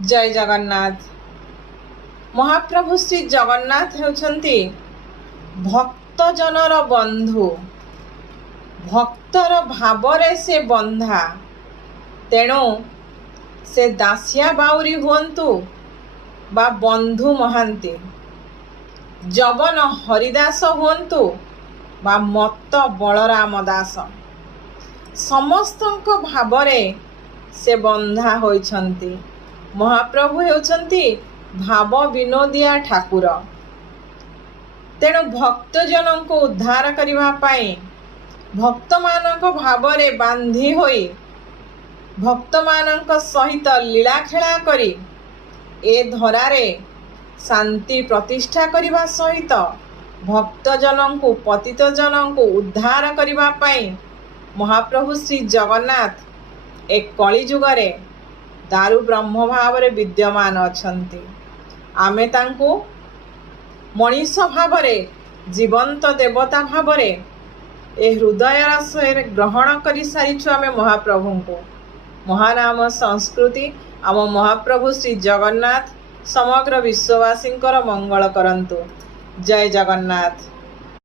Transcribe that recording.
जय जगन्नाथ। महाप्रभु श्री जगन्नाथ हेउछन्ति भक्तजनर बंधु। भक्तर भावरे से बंधा, तेणु से दासिया बाउरी हुअन्तु बा बंधु महांती, जवन हरिदास हुअन्तु बा मत बलराम दास, समस्तଙ୍କ भावरे से बंधा होइछन्ति। महाप्रभु हेउछन्ति भाव विनोदिया ठाकुर। तेणु भक्तजन को उद्धार करिबा पाई भक्त मानक भावरे बांधी होई भक्त मानक सहित लीला खेला करी ए धरारे शांति प्रतिष्ठा करिबा सहित भक्तजन को पतित जन को उद्धार करिबा पाई महाप्रभु श्री जगन्नाथ एक कली जुगरे दारु ब्रह्म भावरे विद्यमान अछंती। आमे तांको मनीष भावरे जीवंत देवता भावरे ए हृदय रसरे ग्रहण करि सारिछु। आमे महाप्रभु को महानाम संस्कृति आम महाप्रभु श्री जगन्नाथ समग्र विश्ववासी मंगल करंतु। जय जगन्नाथ।